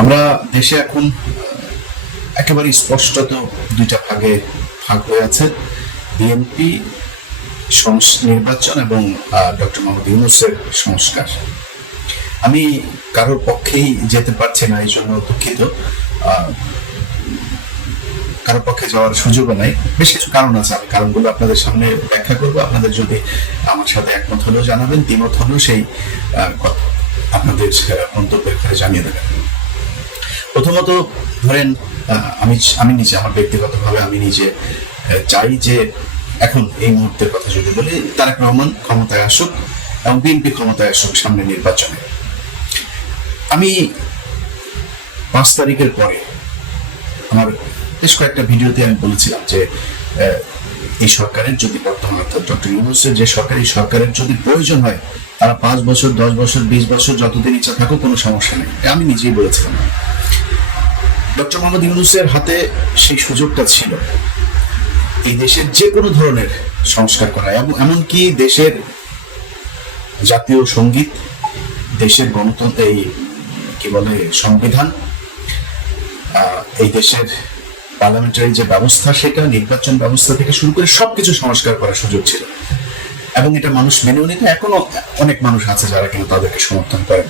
আমরা দেশে এখন একেবারে স্পষ্টত দুইটা ভাগ হয়ে আছে, বিএনপি নির্বাচন এবং ডক্টর মোহাম্মদ ইউনূসের সংস্কার। আমি কারোর পক্ষেই যেতে পারছি না, এই জন্য দুঃখিত। কারোর পক্ষে যাওয়ার সুযোগও নাই। বেশ কিছু কারণ আছে, আমি কারণগুলো আপনাদের সামনে ব্যাখ্যা করবো। আপনাদের যদি আমার সাথে একমত হলেও জানাবেন, দ্বিমত হলেও সেই আপনাদের মন্তব্যের ঘরে জানিয়ে দেবেন। প্রথমত ধরেন, আমি নিজে আমার ব্যক্তিগতভাবে আমি নিজে চাই যে এখন এই মুহূর্তের কথা যদি বলি, তারেক রহমান ক্ষমতায় আসুক এবং বিএনপি ক্ষমতায় আসুক সামনে নির্বাচনে। আমি 5 তারিখের পরে আমার বেশ কয়েকটা ভিডিওতে আমি বলেছিলাম যে এই সরকারের যদি বর্তমান অর্থাৎ ডক্টর ইউনূসের যে সরকার, এই সরকারের যদি প্রয়োজন হয় তারা 5 বছর 10 বছর 20 বছর যতদিন ইচ্ছা থাকুক, কোনো সমস্যা নেই। আমি নিজেই বলেছিলাম। ডক্টর মোহাম্মদ ইউনূসের হাতে সেই সুযোগটা ছিল এই দেশের যে কোনো ধরনের সংস্কার করা, এবং এমনকি দেশের জাতীয় সঙ্গীত, দেশের গণতন্ত্র, এই কি বলে সংবিধান, এই দেশের পার্লামেন্টারি যে ব্যবস্থা, সেটা নির্বাচন ব্যবস্থা থেকে শুরু করে সবকিছু সংস্কার করার সুযোগ ছিল, এবং এটা মানুষ মেনেও নিত। এখনো অনেক মানুষ আছে যারা কিন্তু তাদেরকে সমর্থন করেন।